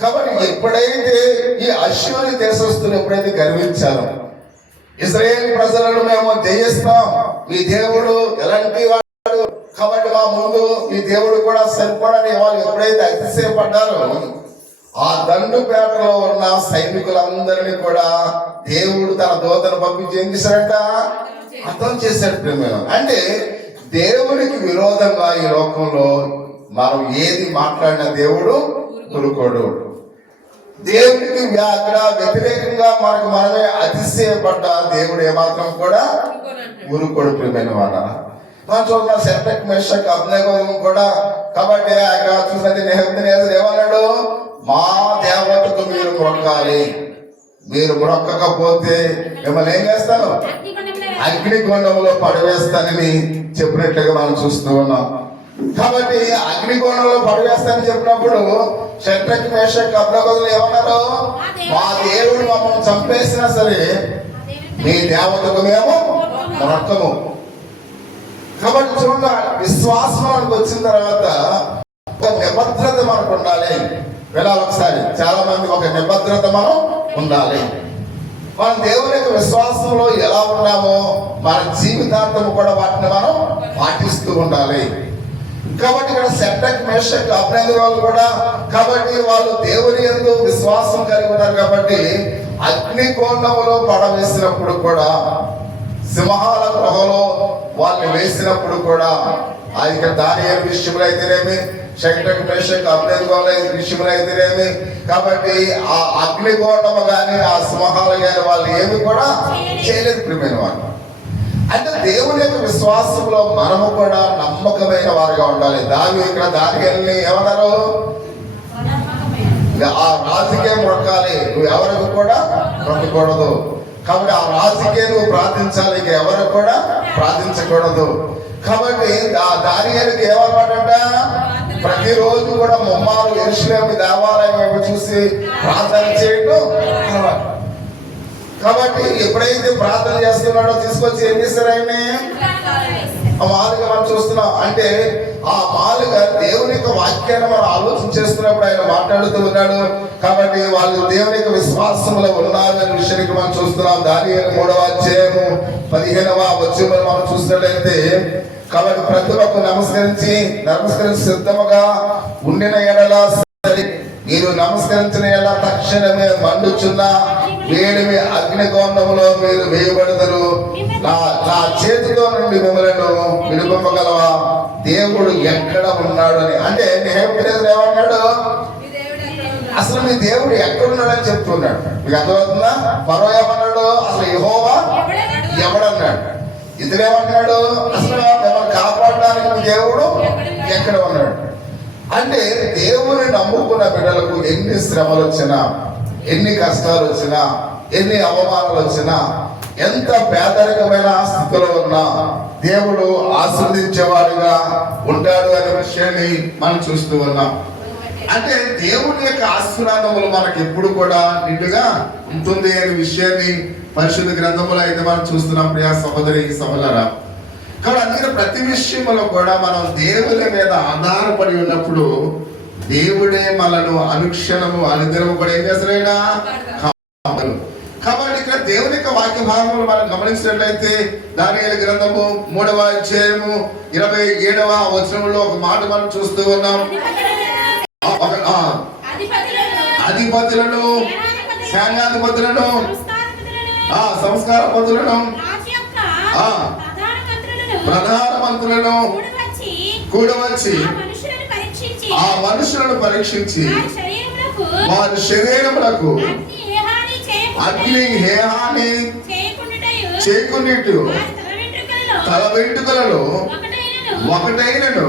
కాబట్టి ఎప్పుడైతే ఈ అశ్షూరు దేశస్తులు ఎప్పుడైతే గర్వించారో, ఇశ్రాయేలు ప్రజలను మేము జయిస్తాం, మీ దేవుడు ఎలాంటి వాడు, కాబట్టి మా ముందు ఈ దేవుడు కూడా సరిపడని వాళ్ళు ఎప్పుడైతే అతిశయపడ్డారో, ఆ దండుపేటలో ఉన్న సైనికులందరినీ కూడా దేవుడు తన దూతను పంపించి ఏం చేశారంట? అర్థం చేశాడు ప్రేమ. అంటే దేవునికి విరోధంగా ఈ లోకంలో మనం ఏది మాట్లాడిన దేవుడు ఊరుకోడు. దేవునికి అక్కడ వ్యతిరేకంగా మనమే అతిశయపడ్డ దేవుడు ఏమాత్రం కూడా ఊరుకోడు ప్రియమైన వాళ్ళ. మనం చూద్దాం శద్రక్ మేషక్ అబ్దెనగో కూడా. కాబట్టి అక్కడ చూసినది నెబుకద్నెజర్ ఏమన్నాడు? మా దేవతకు మీరు మొక్కాలి, మీరు మొక్కకపోతే మిమ్మల్ని ఏం చేస్తాను? అగ్నిగుండంలో పడవేస్తానని చెప్పినట్లుగా మనం చూస్తూ ఉన్నాం. కాబట్టి అగ్నిగుండంలో పడవేస్తానని చెప్పినప్పుడు శద్రక్ మేషక్ అబ్దెనగోలు ఏమన్నారు? మా దేవుడు మమ్మల్ని చంపేసినా సరే మీ దేవతకు మేము మొక్కము. కాబట్టి చూడండి, విశ్వాసానికి వచ్చిన తర్వాత ఒక నిబద్ధత మనకు ఉండాలి. వెళ్ళాలి ఒకసారి, చాలా మంది ఒక నిబద్ధత మనం ఉండాలి. మన దేవుని యొక్క విశ్వాసంలో ఎలా ఉన్నామో మన జీవితాంతం కూడా వాటిని మనం పాటిస్తూ ఉండాలి. కాబట్టి ఇక్కడ శద్రక్ మేషక్ అబ్దెనగోలు కూడా, కాబట్టి వాళ్ళు దేవుని యందు విశ్వాసం కలిగి ఉన్నారు. కాబట్టి అగ్నిగుండములో పడవేసినప్పుడు కూడా, సింహాల గృహలో వాళ్ళని వేసినప్పుడు కూడా, అది దానియేలు విషయంలో అయితేనేమి, శద్రక్ మేషక్ అబ్దెనగోల విషయంలో అయితేనేమి, కాబట్టి ఆ అగ్నిగుండము కానీ ఆ సింహాలు కానీ వాళ్ళు ఏమి కూడా చేయలేదు ప్రియమైన వాళ్ళు. అంటే దేవుని యొక్క విశ్వాసంలో మనము కూడా నమ్మకమైన వారుగా ఉండాలి. ఇక్కడ దానియేలుని ఏమన్నారు? ఆ రాజుకే మొక్కాలి, నువ్వు ఎవరికి కూడా మొక్కకూడదు. కాబట్టి ఆ రాజుకే నువ్వు ప్రార్థించాలి, ఇక ఎవరు కూడా ప్రార్థించకూడదు. కాబట్టి ఆ దానియేలుకి ఏమన్నమాట? ప్రతిరోజు కూడా ముమ్మారు యెరూషలేము దేవాలయం వైపు చూసి ప్రార్థన చేయడం అలవాటు. కాబట్టి ఎప్పుడైతే ప్రార్థన చేస్తున్నాడో తీసుకొచ్చి ఏం చేస్తారు? ఆయన్ని ఆ మాలుగా మనం చూస్తున్నాం. అంటే ఆ మాలుగా దేవుని యొక్క వాక్యాన్ని మనం ఆలోచన చేస్తున్నప్పుడు ఆయన మాట్లాడుతూ ఉన్నాడు. కాబట్టి వాళ్ళు దేవుని యొక్క విశ్వాసంలో ఉన్నారు అనే విషయానికి మనం చూస్తున్నాం. దానియేలు 3వ అధ్యాయము 15వ వచనంలో మనం చూసినట్లయితే, కాబట్టి ప్రతి ఒక్కరు నమస్కరించి సిద్ధముగా ఉండిన ఎడల మీరు నమస్కరించిన ఎలా తక్షణమే మండుచున్న వేడిమి అగ్నిగుండములో మీరు వేయబడతారు. నా చేతిలో నుండి మిమ్మల్ని విడిపింపగలవా? దేవుడు ఎక్కడ ఉన్నాడు అని. అంటే నెబుకద్నెజర్ ఏమన్నాడు? అసలు మీ దేవుడు ఎక్కడున్నాడని చెప్తున్నాడు. మీకు అర్థమవుతుందా? ఫరో ఏమన్నాడు? అసలు యెహోవా ఎవడన్నాడు. ఇతరేమన్నాడు? అసలు మిమ్మల్ని కాపాడడానికి మీ దేవుడు ఎక్కడ ఉన్నాడు. అంటే దేవుని నమ్ముకున్న బిడ్డలకు ఎన్ని శ్రమలు వచ్చినా, ఎన్ని కష్టాలు వచ్చినా, ఎన్ని అవమానాలు వచ్చినా, ఎంత పేదరికమైన స్థితిలో ఉన్నా దేవుడు ఆశీర్వదించేవాడుగా ఉంటాడు అనే విషయాన్ని మనం చూస్తూ ఉన్నాం. అంటే దేవుని యొక్క ఆశీర్వాదములు మనకు ఎప్పుడు కూడా నిండుగా ఉంటుంది అనే విషయాన్ని పరిశుద్ధ గ్రంథములో అయితే మనం చూస్తున్నాం ప్రియా సహోదరి సహోదరులారా. కాబట్టి అందుకని ప్రతి విషయంలో కూడా మనం దేవుని మీద ఆధారపడి ఉన్నప్పుడు దేవుడే మనను అనుక్షణము అనుదినము కూడా ఏం చేస్తారైనా. కాబట్టి ఇక్కడ దేవుని యొక్క వాక్య భాగములు మనం గమనించినట్లయితే దానియేలు గ్రంథము 3వ అధ్యాయము 27వ వచనంలో ఒక మాట మనం చూస్తూ ఉన్నాం. అధిపతులను, సైన్యాధిపతులను, సంస్కారపతులను, ప్రధానమంత్రులను కూడవచ్చి ఆ మనుషులను పరీక్షించి వారి శరీరములకు అగ్ని హేహాని చేయకున్నట్టు తల వెంట్రుకలలో ఒకటైనను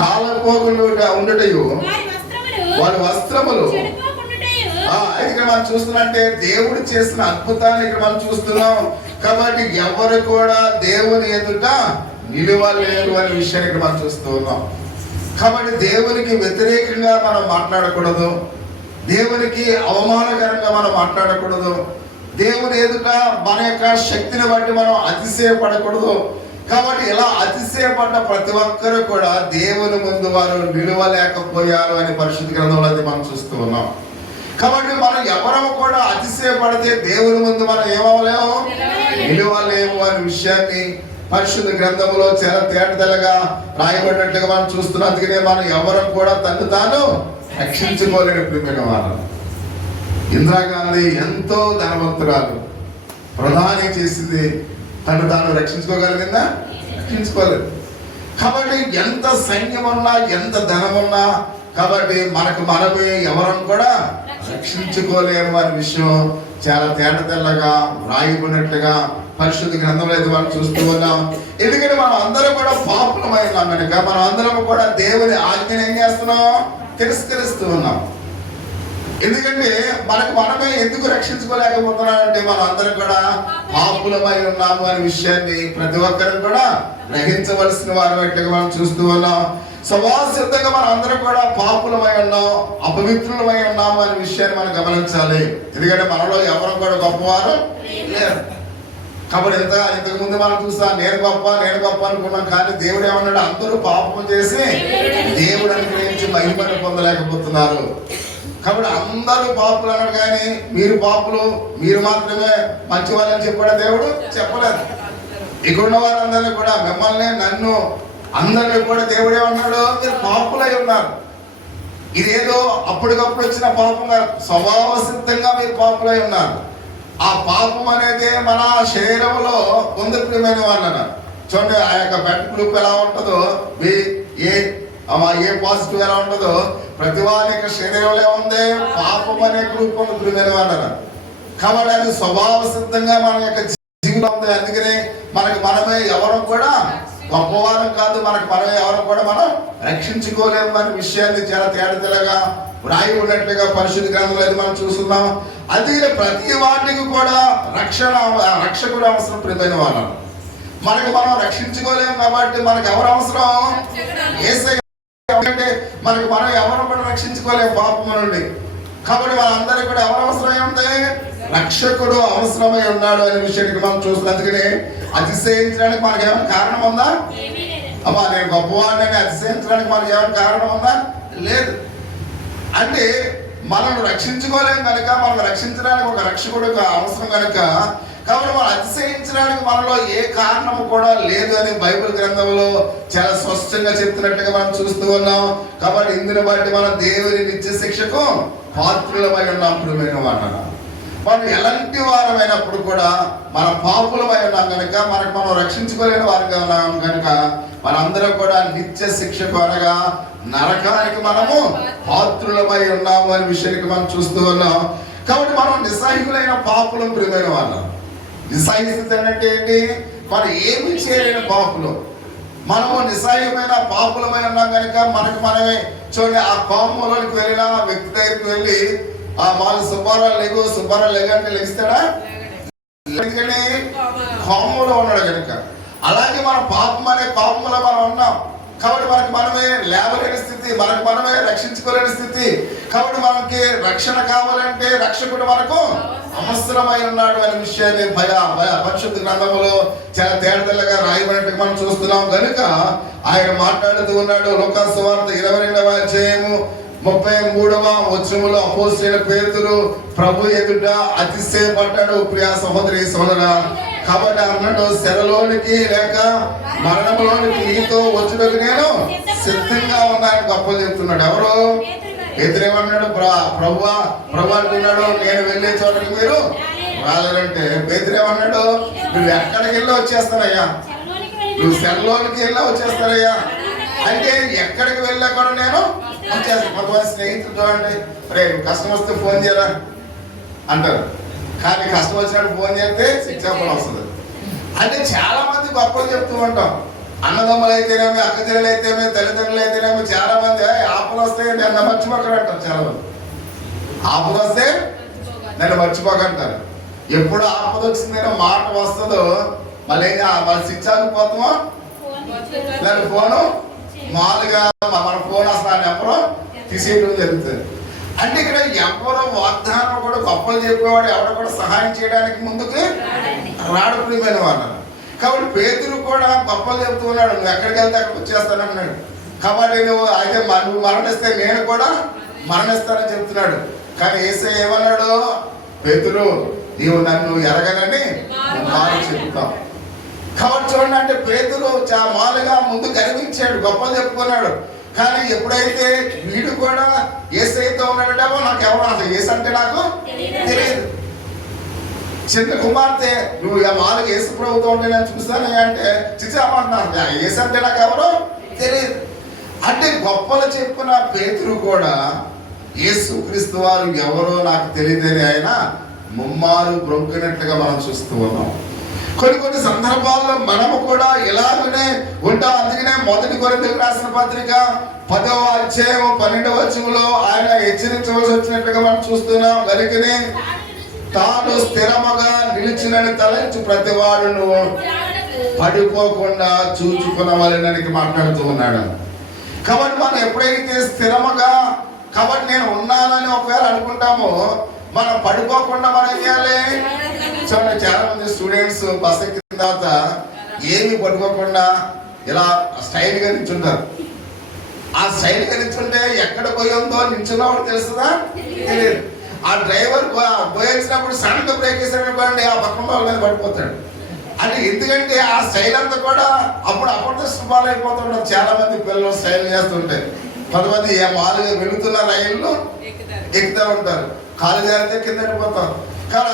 కాలపోకుండా ఉండటయు వారి వస్త్రములు. ఇక్కడ మనం చూస్తున్నట్టే దేవుడు చేసిన అద్భుతాన్ని ఇక్కడ మనం చూస్తున్నాం. కాబట్టి ఎవరు కూడా దేవుని ఎదుట నిలవలేరు అనే విషయాన్ని ఇక్కడ మనం చూస్తూ ఉన్నాం. కాబట్టి దేవునికి వ్యతిరేకంగా మనం మాట్లాడకూడదు, దేవునికి అవమానకరంగా మనం మాట్లాడకూడదు, దేవుని ఎదుట మన యొక్క శక్తిని బట్టి మనం అతిశయపడకూడదు. కాబట్టి ఇలా అతిశయపడ్డ ప్రతి ఒక్కరు కూడా దేవుని ముందు వారు నిలవలేకపోయారు అని పరిశుద్ధ గ్రంథంలో అయితే మనం చూస్తూ ఉన్నాం. కాబట్టి మనం ఎవరము కూడా అతిశయపడితే దేవుని ముందు మనం ఏమవలేము, నిలవలేము అనే విషయాన్ని పరిశుద్ధ గ్రంథంలో చాలా తేటతెల్లగా రాయబడినట్లుగా మనం చూస్తున్నాం. అందుకనే మనం ఎవరం కూడా తను తాను రక్షించుకోలేని ప్రియమైన వాళ్ళు. ఇందిరాగాంధీ ఎంతో ధనవంతురాలు, ప్రధాని చేసింది, తను తాను రక్షించుకోగలిగిందా? రక్షించుకోలేదు. కాబట్టి ఎంత సైన్యం ఉన్నా, ఎంత ధనం ఉన్నా, కాబట్టి మనమే ఎవరం కూడా రక్షించుకోలేము అనే విషయం చాలా తేటతెల్లగా రాయబడినట్లుగా పరిశుద్ధ గ్రంథంలో అయితే మనం చూస్తూ ఉన్నాం. ఎందుకంటే మనం అందరం కూడా పాపులమై ఉన్నాం కనుక మనం అందరం కూడా దేవుని ఆజ్ఞను ఏం చేస్తున్నాం? తిరస్కరిస్తూ ఉన్నాం. ఎందుకంటే మనమే ఎందుకు రక్షించుకోలేకపోతున్నామంటే మనం అందరం కూడా పాపులమై ఉన్నాము అనే విషయాన్ని ప్రతి ఒక్కరు కూడా గ్రహించవలసిన వారు మనం చూస్తూ ఉన్నాం. స్వభావసిద్ధంగా మనం అందరం కూడా పాపులమై ఉన్నాం, అపవిత్రులమై ఉన్నాము అనే విషయాన్ని మనం గమనించాలి. ఎందుకంటే మనలో ఎవరు కూడా గొప్పవారు లేరు. కాబట్టి ఇంతకు ముందు మనం చూసా నేను గొప్ప అనుకున్నాం. కానీ దేవుడు ఏమన్నాడు? అందరూ పాపం చేసి దేవుడు అనుగ్రహించి మహిమను పొందలేకపోతున్నారు. కాబట్టి అందరూ పాపులు అన్నాడు, కానీ మీరు పాపులు, మీరు మాత్రమే మంచివాళ్ళని చెప్పాడు దేవుడు? చెప్పలేదు. ఇక్కడున్న వారందరినీ కూడా, మిమ్మల్ని నన్ను అందరినీ కూడా దేవుడు ఏమన్నాడు? మీరు పాపులై ఉన్నారు. ఇదేదో అప్పటికప్పుడు వచ్చిన పాపం కాదు, స్వభావ సిద్ధంగా మీరు పాపులై ఉన్నారు. ఆ పాపం అనేది మన శరీరంలో ఉంది ప్రియమైన వాళ్ళ. చూడండి, ఆ యొక్క బ్లడ్ గ్రూప్ ఎలా ఉంటుందో, ఏ పాజిటివ్ ఎలా ఉంటుందో, ప్రతి వారి యొక్క శరీరంలో ఉంది పాపం అనే గ్రూప్ ఉంది ప్రియమైన వాళ్ళ. కాబట్టి అది స్వభావ సిద్ధంగా మన యొక్క జీవితం ఉంది. అందుకనే మనమే ఎవరు కూడా గొప్పవారం కాదు, మనమే ఎవరు కూడా మనం రక్షించుకోలేము అనే విషయాన్ని చాలా తేటతెల్లగా వ్రాయి ఉన్నట్లుగా పరిశుద్ధ గ్రంథంలో మనం చూస్తున్నాం. అందుకనే ప్రతి వాటికి కూడా రక్షకుడు అవసరం ప్రియమైన వాళ్ళం. మనం రక్షించుకోలేము కాబట్టి మనకు ఎవరు అవసరం? యేసయ్య. అంటే మనం ఎవరు కూడా రక్షించుకోలేము పాపం నుండి. కాబట్టి మనందరికీ కూడా ఎవరు అవసరమై ఉంది? రక్షకుడు అవసరమై ఉన్నాడు అనే విషయానికి మనం చూస్తున్నాం. అందుకనే అతిశయించడానికి మనకి ఏమైనా కారణం ఉందా? అమ్మా నేను గొప్పవాడిని అతిశయించడానికి మనకి ఏమైనా కారణం ఉందా? లేదు. అంటే మనం రక్షించుకోలేము కనుక మనం రక్షించడానికి ఒక రక్షకుడు అవసరం కనుక, కాబట్టి మనం అతిశయించడానికి మనలో ఏ కారణము కూడా లేదు అని బైబిల్ గ్రంథంలో చాలా స్పష్టంగా చెప్తున్నట్టుగా మనం చూస్తూ ఉన్నాం. కాబట్టి ఇందుని బట్టి మనం దేవుని నిత్య శిక్షకు పాత్రులమై ఉన్నాం ప్రియమైన వాళ్ళ. మనం ఎలాంటి వారమైనప్పుడు కూడా మన పాపులమై ఉన్నాం కనుక మనం రక్షించుకోలేని వారిగా ఉన్నాం కనుక మనందరం కూడా నిత్య శిక్షకు అనగా నరకానికి మనము పాత్రులమై ఉన్నాము అనే విషయానికి మనం చూస్తూ ఉన్నాం. కాబట్టి మనం నిస్సహాయులైన పాపులం ప్రియమైన వాళ్ళం. నిస్సహాయత అంటే ఏంటి? మనం ఏమి చేయలేని పాపులు. మనము నిస్సహాయమైన పాపులమై ఉన్నాం కనుక మనమే చూడండి, ఆ కోమంలోనికి వెళ్ళిన వ్యక్తి దగ్గరికి వెళ్ళి వాళ్ళు సుబ్బారావు లేగు అంటే లెగిస్తాడా? ఎందుకని కోమంలో ఉన్నాడు కనుక. అలాగే మన పాపంలో మనం ఉన్నాం. కాబట్టి మనమే లేవలేని స్థితి, మనమే రక్షించుకోలేని స్థితి. కాబట్టి మనకి రక్షణ కావాలంటే రక్షకుడు మనకు అవసరమై ఉన్నాడు అనే విషయాన్ని పరిశుద్ధ గ్రంథంలో చాలా తేటతెల్లగా రాయబడినట్టుగా మనం చూస్తున్నాం. కనుక ఆయన మాట్లాడుతూ ఉన్నాడు. లూకా సువార్త 22వ అధ్యాయము 33వ వచనములో అపోస్తలుడైన పేతురు ప్రభు ఎదుట అతిశయపడ్డాడు. ప్రియ సహోదరి సోదరా, కాబట్టి అన్నాడు, చెరలోనికి లేక మరణంలోనికి నీతో వచ్చుటకు నేను సిద్ధంగా ఉన్నాను గొప్పలు చెప్తున్నాడు. ఎవరు? పేతురు ఏమన్నాడు? ప్రభు అంటున్నాడు, నేను వెళ్ళే చోటకి మీరు రాలేరంటే పేతురు ఏమన్నాడు? నువ్వు ఎక్కడికి వెళ్ళి వచ్చేస్తానయ్యా, నువ్వు చెరలోనికి వెళ్ళి వచ్చేస్తానయ్యా అంటే ఎక్కడికి వెళ్ళా కూడా నేను వచ్చేస్తాను. కొంతమంది స్నేహితులు చూడండి, రే కష్టం వస్తే ఫోన్ చేయరా అంటారు, కానీ కష్టం వచ్చినప్పుడు ఫోన్ చేస్తే స్విచ్ ఆఫ్ వస్తుంది. అంటే చాలా మంది గొప్పలు చెప్తూ ఉంటాం. అన్నదమ్ములు అయితేనేమి, అక్కచెల్లెలు అయితేనేమి, తల్లిదండ్రులు అయితేనేమి చాలా మంది ఆపలు వస్తే నన్ను మర్చిపోకంటారు. చాలా మంది ఆపలు వస్తే నన్ను మర్చిపోకంటారు. ఎప్పుడు ఆపద వచ్చిందనే మాట వస్తుందో మళ్ళీ స్విచ్ ఆఫ్ పోతామో దాని ఫోను మామూలుగా మన ఫోన్ అసలు ఆ నెంబరు తీసేయడం జరుగుతుంది. అంటే ఇక్కడ ఎవరో వాగ్దానం కూడా గొప్పలు చెప్పేవాడు ఎవరు కూడా సహాయం చేయడానికి ముందుకు రాడు ప్రియమైన వాళ్ళు. కాబట్టి పేతురు కూడా గొప్పలు చెప్తూ ఉన్నాడు, నువ్వు ఎక్కడికి వెళ్తే అక్కడికి వచ్చేస్తానన్నాడు. కాబట్టి నువ్వు మరణిస్తే నేను కూడా మరణిస్తానని చెప్తున్నాడు. కానీ యేసయ్య ఏమన్నాడు, పేతురు నీవు నన్ను ఎరగనని మారు చెప్తావు. కాబట్టి చూడండి, అంటే పేతురు మాలుగా ముందు గర్వించాడు, గొప్పలు చెప్పుకున్నాడు. కానీ ఎప్పుడైతే వీడు కూడా యేసయ్యతో ఉన్నాడేమో, నాకు ఎవరు అసలు యేసు అంటే నాకు తెలియదు. చిన్న కుమార్తె నువ్వు మాలుగా యేసు ప్రభుతో ఉంటే నేను చూస్తాను అంటే చిచ్చామంటున్నాను, యేసు అంటే నాకు ఎవరో తెలియదు. అంటే గొప్పలు చెప్పుకున్న పేతురు కూడా యేసు క్రీస్తు వారు ఎవరో నాకు తెలియదని ఆయన ముమ్మారు బ్రొంకినట్లుగా మనం చూస్తూ ఉన్నాం. కొన్ని సందర్భాల్లో మనము కూడా ఇలాగనే ఉంటాం. అందుకనే 1 కొరింథీయులకు రాసిన పత్రిక 10వ అధ్యాయం 12వ వచనంలో ఆయన హెచ్చరించవలసి వచ్చినట్లుగా మనం చూస్తున్నాం. కనుకనే తాను స్థిరముగా నిలిచినని తలంచి ప్రతి వాడును పడిపోకుండా చూచుకునవలెనని మాట్లాడుతూ ఉన్నాడు. కాబట్టి మనం ఎప్పుడైతే స్థిరముగా కాబట్టి నేను ఉన్నానని ఒకవేళ అనుకుంటామో, మనం పడిపోకుండా మనం ఏం చేయాలి? చూడండి, చాలా మంది స్టూడెంట్స్ బస్ ఎక్కిన తర్వాత ఏమి పడుకోకుండా ఇలా స్టైల్ గా నిల్చుంటారు. ఆ స్టైల్ గా నిల్చుంటే ఎక్కడ పోయిందో నిల్చున్నవాడు తెలుస్తుందా? తెలియదు. ఆ డ్రైవర్ పోయేసినప్పుడు సడన్ గా బ్రేక్ వేసాడనుకోండి, ఆ పక్కన వాళ్ళ మీద పడిపోతాడు. అంటే ఎందుకంటే ఆ స్టైల్ అంతా కూడా అప్పుడు అప్రదర్శన పాలైపోతుంటారు. చాలా మంది పిల్లలు స్టైల్ చేస్తుంటారు. కొంతమంది మాలుగా వెళుతున్న రైళ్ళు ఎక్కుతూ ఉంటారు, కాలు జారితే కింద పడిపోతారు. కానీ